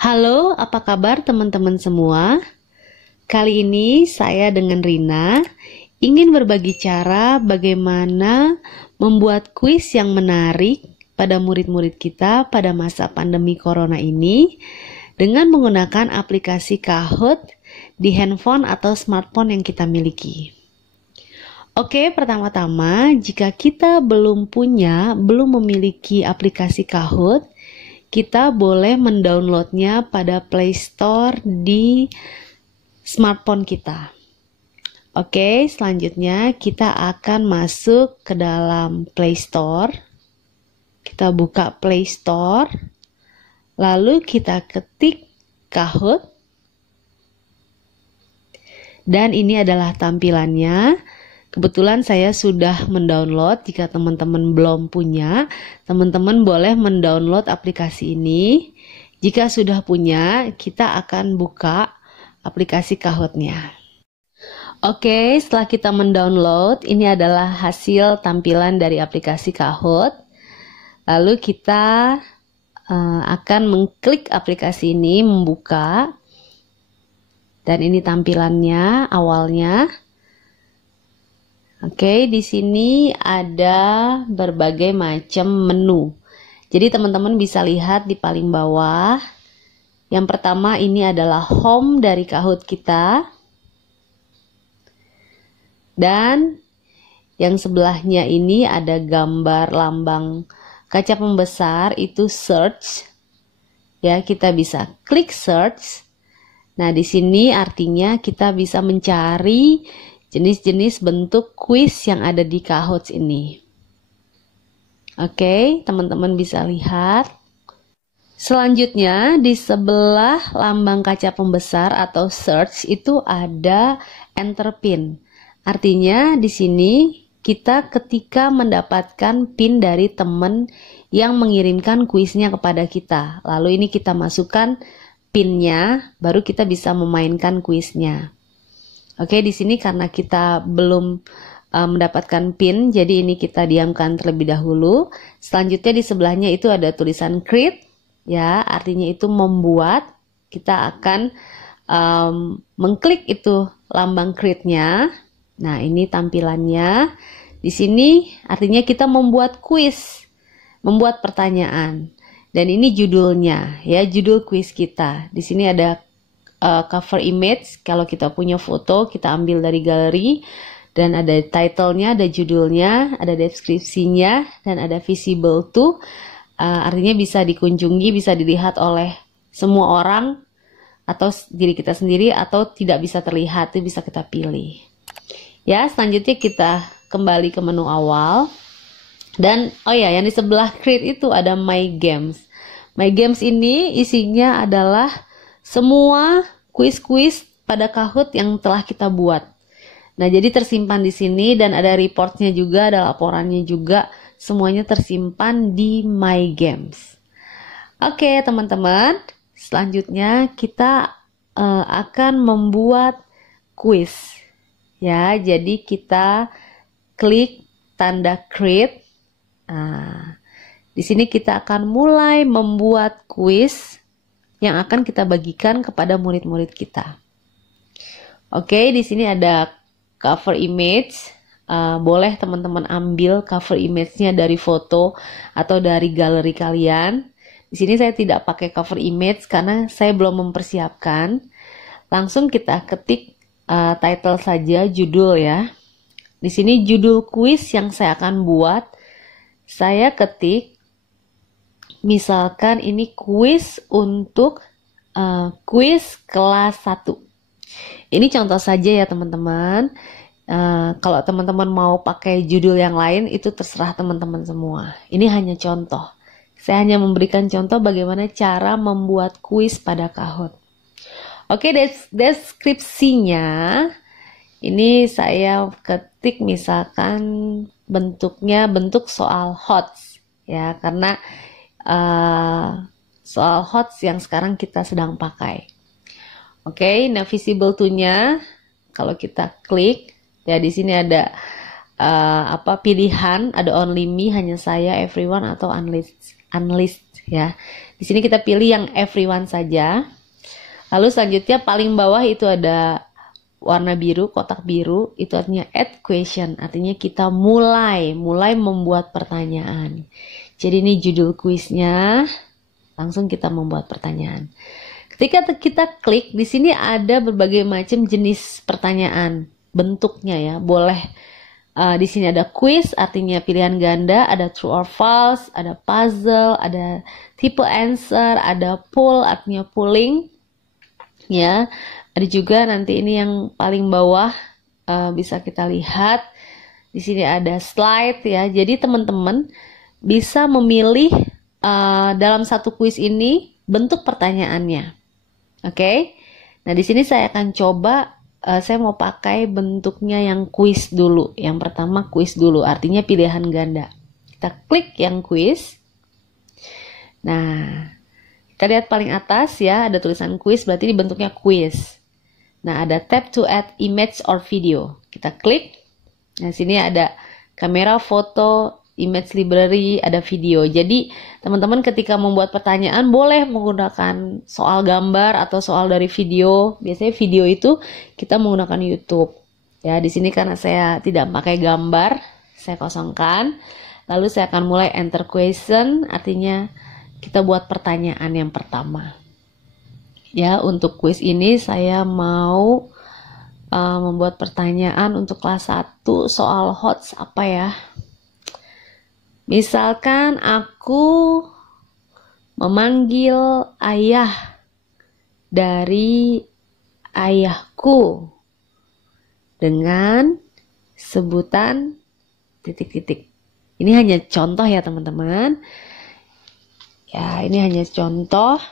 Halo, apa kabar teman-teman semua? Kali ini saya dengan Rina ingin berbagi cara bagaimana membuat kuis yang menarik pada murid-murid kita pada masa pandemi corona ini dengan menggunakan aplikasi Kahoot di handphone atau smartphone yang kita miliki. Oke, pertama-tama jika kita belum memiliki aplikasi Kahoot, kita boleh mendownloadnya pada Play Store di smartphone kita. Oke, selanjutnya kita akan masuk ke dalam Play Store. Kita buka Play Store, lalu kita ketik Kahoot. Dan ini adalah tampilannya. Kebetulan saya sudah mendownload. Jika teman-teman belum punya, teman-teman boleh mendownload aplikasi ini. Jika sudah punya, kita akan buka aplikasi Kahoot-nya. Oke, setelah kita mendownload, ini adalah hasil tampilan dari aplikasi Kahoot. Lalu kita akan mengklik aplikasi ini, membuka. Dan ini tampilannya awalnya. Oke, di sini ada berbagai macam menu. Jadi teman-teman bisa lihat di paling bawah. Yang pertama ini adalah home dari Kahoot kita. Dan yang sebelahnya ini ada gambar lambang kaca pembesar, itu search. Ya, kita bisa klik search. Nah, di sini artinya kita bisa mencari jenis-jenis bentuk kuis yang ada di Kahoot ini. Oke, teman-teman bisa lihat. Selanjutnya, di sebelah lambang kaca pembesar atau search itu ada enter pin. Artinya di sini kita ketika mendapatkan pin dari teman yang mengirimkan kuisnya kepada kita. Lalu ini kita masukkan pinnya, baru kita bisa memainkan kuisnya. Oke, di sini karena kita belum mendapatkan pin, jadi ini kita diamkan terlebih dahulu. Selanjutnya di sebelahnya itu ada tulisan create, ya, artinya itu membuat. Kita akan mengklik itu lambang create-nya. Nah, ini tampilannya. Di sini artinya kita membuat kuis, membuat pertanyaan. Dan ini judulnya, ya, judul kuis kita. Di sini ada cover image. Kalau kita punya foto, kita ambil dari galeri, dan ada title-nya, ada judulnya, ada deskripsinya, dan ada visible to. Artinya bisa dikunjungi, bisa dilihat oleh semua orang atau diri kita sendiri, atau tidak bisa terlihat, itu bisa kita pilih. Ya, selanjutnya kita kembali ke menu awal. Dan oh ya, yang di sebelah create itu ada My Games. My Games ini isinya adalah semua kuis-kuis pada Kahoot yang telah kita buat. Nah, jadi tersimpan di sini dan ada reportnya juga, ada laporannya juga. Semuanya tersimpan di My Games. Oke, teman-teman. Selanjutnya kita akan membuat kuis. Ya, jadi kita klik tanda create. Nah, di sini kita akan mulai membuat kuis yang akan kita bagikan kepada murid-murid kita. Oke, di sini ada cover image. Boleh teman-teman ambil cover image-nya dari foto atau dari galeri kalian. Di sini saya tidak pakai cover image karena saya belum mempersiapkan. Langsung kita ketik title saja, judul ya. Di sini judul kuis yang saya akan buat. Saya ketik misalkan ini kuis untuk kuis kelas 1. Ini contoh saja ya teman-teman. Kalau teman-teman mau pakai judul yang lain, itu terserah teman-teman semua. Ini hanya contoh. Saya hanya memberikan contoh bagaimana cara membuat kuis pada Kahoot. Oke, deskripsinya. Ini saya ketik misalkan bentuknya bentuk soal HOTS. Ya, karena soal HOTS yang sekarang kita sedang pakai. Oke, nah visible to-nya kalau kita klik, ya di sini ada pilihan, ada only me, hanya saya, everyone, atau unlist ya. Di sini kita pilih yang everyone saja. Lalu selanjutnya paling bawah itu ada warna biru, kotak biru, itu artinya add question, artinya kita mulai membuat pertanyaan. Jadi ini judul kuisnya, langsung kita membuat pertanyaan. Ketika kita klik, di sini ada berbagai macam jenis pertanyaan, bentuknya ya, boleh di sini ada quiz, artinya pilihan ganda, ada true or false, ada puzzle, ada tipe answer, ada poll, artinya polling, ya. Ada juga nanti ini yang paling bawah bisa kita lihat di sini ada slide ya. Jadi teman-teman bisa memilih dalam satu kuis ini bentuk pertanyaannya. Oke. Nah, di sini saya akan coba saya mau pakai bentuknya yang kuis dulu. Yang pertama kuis dulu, artinya pilihan ganda. Kita klik yang kuis. Nah, kita lihat paling atas ya, ada tulisan kuis, berarti ini bentuknya kuis. Nah, ada tap to add image or video. Kita klik. Nah, sini ada kamera, foto, image library, ada video. Jadi, teman-teman ketika membuat pertanyaan boleh menggunakan soal gambar atau soal dari video. Biasanya video itu kita menggunakan YouTube. Ya, di sini karena saya tidak pakai gambar, saya kosongkan. Lalu saya akan mulai enter question, artinya kita buat pertanyaan yang pertama. Ya, untuk kuis ini saya mau membuat pertanyaan untuk kelas 1 soal HOTS apa ya. Misalkan aku memanggil ayah dari ayahku dengan sebutan titik-titik. Ini hanya contoh ya teman-teman. Ya, ini hanya contoh.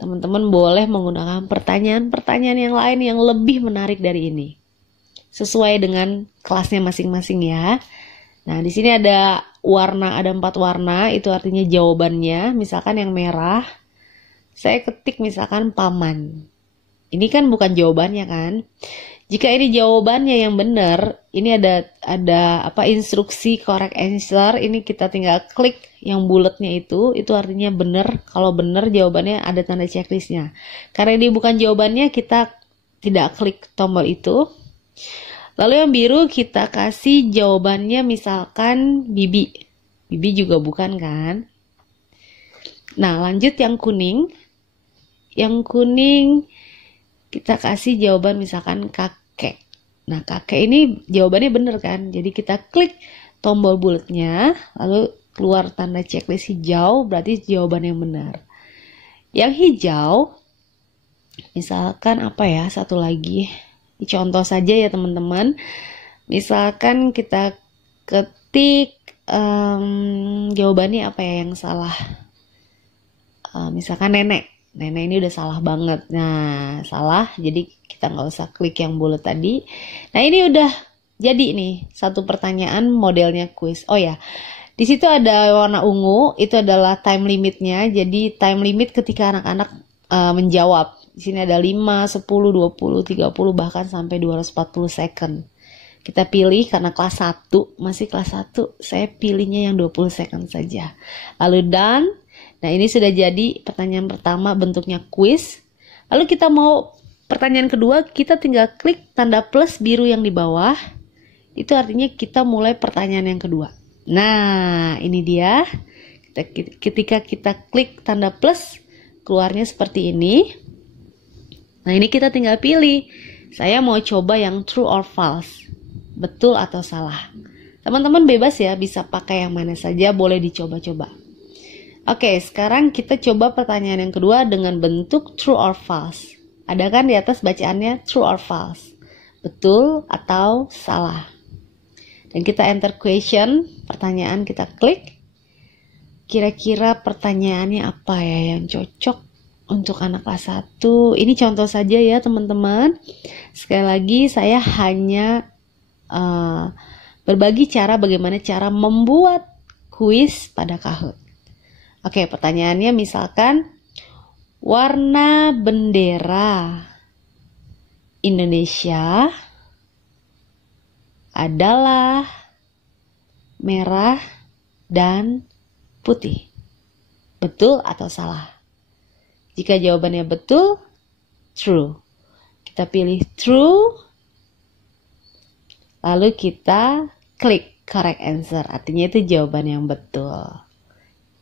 Teman-teman boleh menggunakan pertanyaan-pertanyaan yang lain yang lebih menarik dari ini. Sesuai dengan kelasnya masing-masing ya. Nah, di sini ada warna, ada 4 warna, itu artinya jawabannya. Misalkan yang merah, saya ketik misalkan paman. Ini kan bukan jawabannya kan. Jika ini jawabannya yang benar, ini ada instruksi correct answer, ini kita tinggal klik yang bulatnya itu artinya benar. Kalau benar jawabannya ada tanda checklistnya. Karena ini bukan jawabannya, kita tidak klik tombol itu. Lalu yang biru kita kasih jawabannya misalkan Bibi. Bibi juga bukan kan? Nah, lanjut yang kuning. Yang kuning kita kasih jawaban misalkan kakek. Nah, kakek ini jawabannya benar kan? Jadi kita klik tombol bulatnya, lalu keluar tanda checklist hijau, berarti jawaban yang benar. Yang hijau, misalkan apa ya, satu lagi. Contoh saja ya teman-teman. Misalkan kita ketik jawabannya apa ya yang salah. Misalkan nenek. Nenek ini udah salah banget. Nah, salah. Jadi kita nggak usah klik yang bulat tadi. Nah, ini udah jadi nih satu pertanyaan modelnya kuis. Oh ya, di situ ada warna ungu. Itu adalah time limitnya. Jadi time limit ketika anak-anak menjawab. Di sini ada 5, 10, 20, 30 bahkan sampai 240 second. Kita pilih karena kelas 1, masih kelas 1, saya pilihnya yang 20 second saja. Lalu done. Nah, ini sudah jadi pertanyaan pertama bentuknya quiz. Lalu kita mau pertanyaan kedua, kita tinggal klik tanda plus biru yang di bawah. Itu artinya kita mulai pertanyaan yang kedua. Nah, ini dia. Ketika kita klik tanda plus, keluarnya seperti ini. Nah, ini kita tinggal pilih. Saya mau coba yang true or false. Betul atau salah. Teman-teman bebas ya, bisa pakai yang mana saja, boleh dicoba-coba. Oke, sekarang kita coba pertanyaan yang kedua dengan bentuk true or false. Ada kan di atas bacaannya true or false? Betul atau salah? Dan kita enter question, pertanyaan kita klik. Kira-kira pertanyaannya apa ya yang cocok untuk anak kelas 1? Ini contoh saja ya teman-teman. Sekali lagi saya hanya berbagi bagaimana cara membuat kuis pada Kahoot. Oke, pertanyaannya misalkan warna bendera Indonesia adalah merah dan putih. betul atau salah. Jika jawabannya betul, true. Kita pilih true, lalu kita klik correct answer. Artinya itu jawaban yang betul.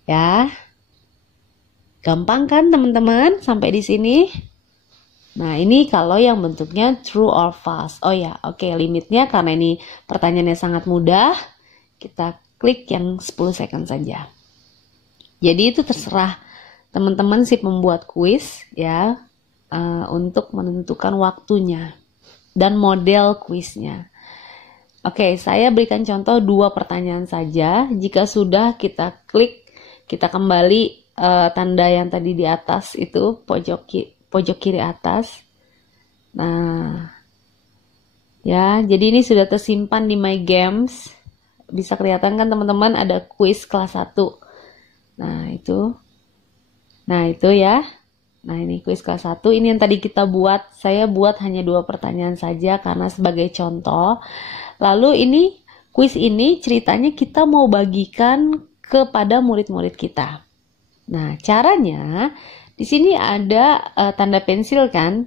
Ya. Gampang kan teman-teman sampai di sini? Nah, ini kalau yang bentuknya true or false. Oh ya, oke, limitnya karena ini pertanyaannya sangat mudah, kita klik yang 10 second saja. Jadi itu terserah teman-teman sih membuat kuis ya, untuk menentukan waktunya dan model kuisnya. Oke, saya berikan contoh 2 pertanyaan saja. Jika sudah, kita klik, kita kembali tanda yang tadi di atas itu, pojok kiri atas. Nah, ya, jadi ini sudah tersimpan di My Games. Bisa kelihatan kan teman-teman, ada kuis kelas 1. Nah, itu ya. Nah, ini kuis kelas 1. Ini yang tadi kita buat. Saya buat hanya 2 pertanyaan saja karena sebagai contoh. Lalu ini, kuis ini ceritanya kita mau bagikan kepada murid-murid kita. Nah, caranya di sini ada tanda pensil kan.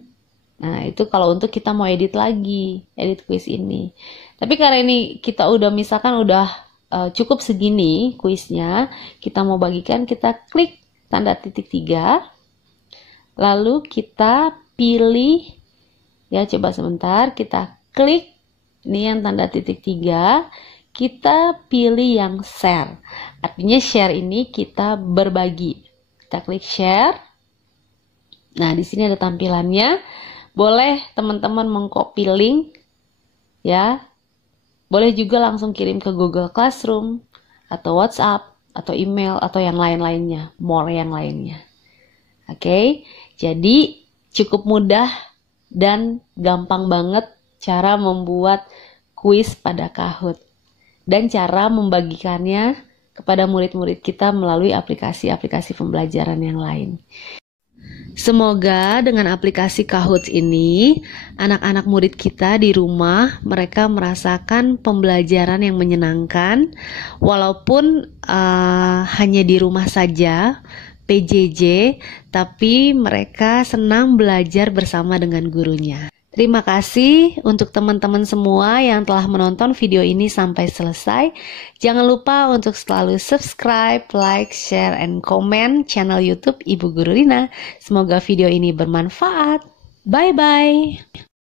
Nah, itu kalau untuk kita mau edit lagi, edit kuis ini. Tapi karena ini kita udah misalkan udah cukup segini kuisnya, kita mau bagikan, kita klik tanda titik 3. Lalu kita pilih, ya coba sebentar, kita klik, ini yang tanda titik 3, kita pilih yang share. Artinya share ini kita berbagi. Kita klik share. Nah, di sini ada tampilannya. Boleh teman-teman mengcopy link, ya. Boleh juga langsung kirim ke Google Classroom, atau WhatsApp, atau email, atau yang lain-lainnya. More yang lainnya. Oke, jadi cukup mudah dan gampang banget cara membuat kuis pada Kahoot. Dan cara membagikannya kepada murid-murid kita melalui aplikasi-aplikasi pembelajaran yang lain. Semoga dengan aplikasi Kahoot ini, anak-anak murid kita di rumah, mereka merasakan pembelajaran yang menyenangkan, walaupun hanya di rumah saja, PJJ, tapi mereka senang belajar bersama dengan gurunya. Terima kasih untuk teman-teman semua yang telah menonton video ini sampai selesai. Jangan lupa untuk selalu subscribe, like, share, and comment channel YouTube Ibu Guru Rina. Semoga video ini bermanfaat. Bye-bye.